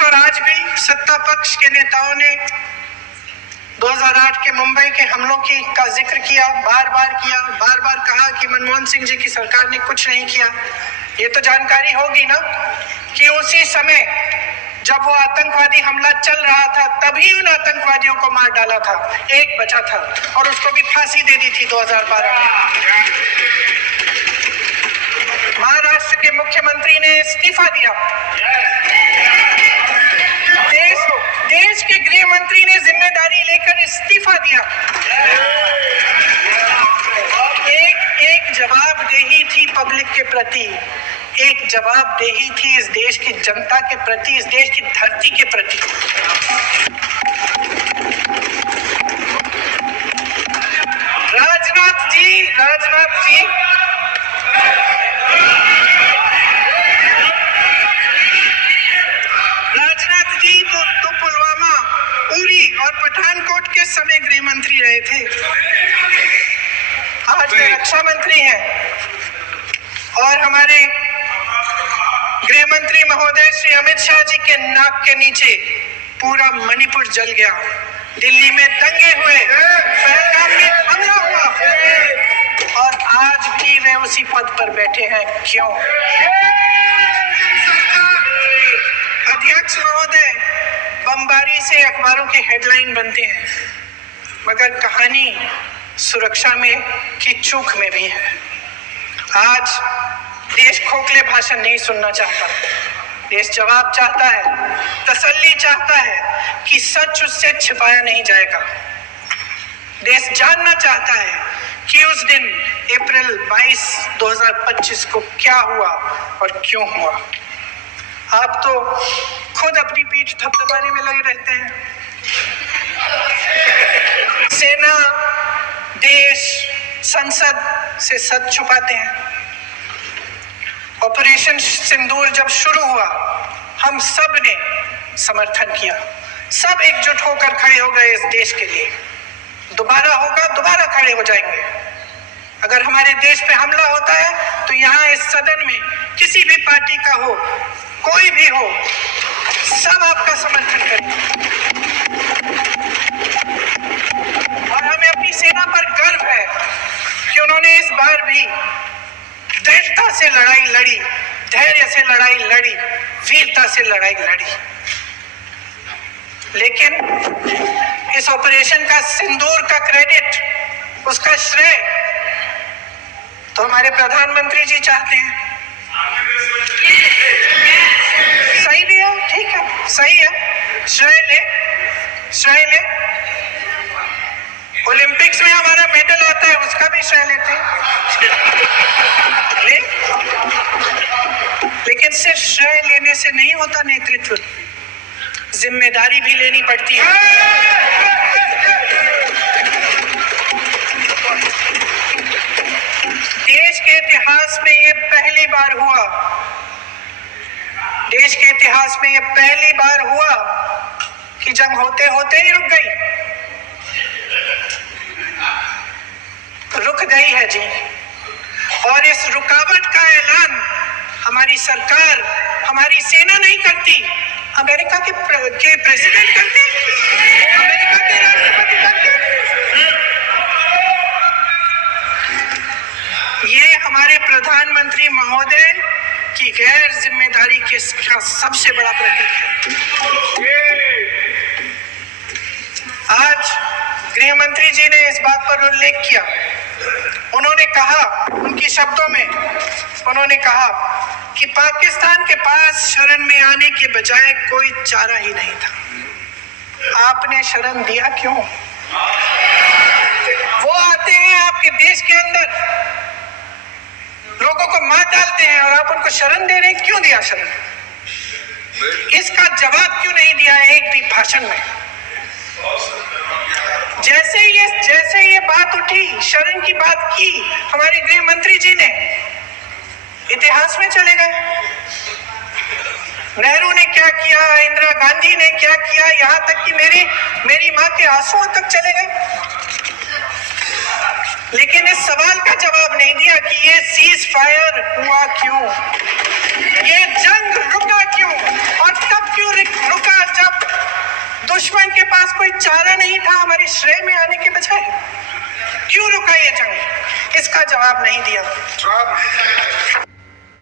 पक्ष और आज भी सत्ता पक्ष के नेताओं ने 2008 के मुंबई के हमलों का जिक्र किया, बार बार कहा कि मनमोहन सिंह जी की सरकार ने कुछ नहीं किया। ये तो जानकारी होगी ना कि उसी समय जब वो आतंकवादी हमला चल रहा था तभी उन आतंकवादियों को मार डाला था, एक बचा था और उसको भी फांसी दे दी थी 2012 में। महाराष्ट्र के मुख्यमंत्री ने इस्तीफा दिया, देश के गृह मंत्री ने जिम्मेदारी लेकर इस्तीफा दिया। एक जवाबदेही थी पब्लिक के प्रति, एक जवाबदेही थी इस देश की जनता के प्रति, इस देश की धरती के प्रति। राजनाथ जी तो पुलवामा, उरी और पठानकोट के समय गृह मंत्री रहे थे। आज वे रक्षा मंत्री हैं और हमारे गृह मंत्री महोदय श्री अमित शाह जी के नाक के नीचे पूरा मणिपुर जल गया, दिल्ली में दंगे हुए, पहलगाम में हमला हुआ और आज भी वे उसी पद पर बैठे हैं। क्यों? अध्यक्ष महोदय, बमबारी से अखबारों के हेडलाइन बनते हैं, मगर कहानी सुरक्षा में की चूक में भी है। आज देश खोखले भाषण नहीं सुनना चाहता, देश जवाब चाहता है, तसल्ली चाहता है कि सच उससे छिपाया नहीं जाएगा। देश जानना चाहता है कि उस दिन अप्रैल 22, 2025 को क्या हुआ और क्यों हुआ। आप तो खुद अपनी पीठ थपथपाने में लगे रहते हैं। सेना, देश, संसद से सच छुपाते हैं। ऑपरेशन सिंदूर जब शुरू हुआ, हम सब ने समर्थन किया, सब एकजुट होकर खड़े हो गए इस देश के लिए। दोबारा होगा, दोबारा खड़े हो जाएंगे। अगर हमारे देश पे हमला होता है तो यहाँ इस सदन में किसी भी पार्टी का हो, कोई भी हो, सब आपका समर्थन करेंगे। और हमें अपनी सेना पर गर्व है कि उन्होंने इस बार भी दृढ़ता से लड़ाई लड़ी, धैर्य से लड़ाई लड़ी, वीरता से लड़ाई लड़ी। लेकिन इस ऑपरेशन का सिंदूर का क्रेडिट, उसका श्रेय तो हमारे प्रधानमंत्री जी चाहते हैं। सही भी है, ठीक है, सही है, श्रेय ले। ओलंपिक्स में हमारा मेडल आता है, उसका भी श्रेय लेते हैं। लेकिन सिर्फ श्रेय लेने से नहीं होता नेतृत्व, जिम्मेदारी भी लेनी पड़ती है। देश के इतिहास में ये पहली बार हुआ, देश के इतिहास में ये पहली बार हुआ कि जंग होते होते ही रुक गई है जी। और इस रुकावट का ऐलान हमारी सरकार, हमारी सेना नहीं करती, अमेरिका के प्रेसिडेंट करते, अमेरिका के राष्ट्रपति करते। ये हमारे प्रधानमंत्री महोदय की गैर जिम्मेदारी के सबसे बड़ा प्रतीक है। आज गृह मंत्री जी ने इस बात पर उल्लेख किया। उन्होंने कहा, उनके शब्दों में उन्होंने कहा कि पाकिस्तान के पास शरण में आने के बजाय कोई चारा ही नहीं था। आपने शरण दिया क्यों? वो आते हैं आपके देश के अंदर, लोगों को मार डालते हैं और आप उनको शरण दे रहे हैं। क्यों दिया शरण? इसका जवाब क्यों नहीं दिया एक भी भाषण में? जैसे ये बात उठी, शरण की बात की, हमारे गृह मंत्री जी ने इतिहास में चले गए। नेहरू ने क्या किया, इंदिरा गांधी ने क्या किया, यहां तक कि मेरी मां के आंसुओं तक चले गए। लेकिन इस सवाल का जवाब नहीं दिया कि ये सीज फायर हुआ क्यों, ये जंग रुका क्यों और तब क्यों रुका। पास कोई चारा नहीं था हमारे श्रेय में आने के बजाय? क्यों रुका ये जंग? इसका जवाब नहीं दिया।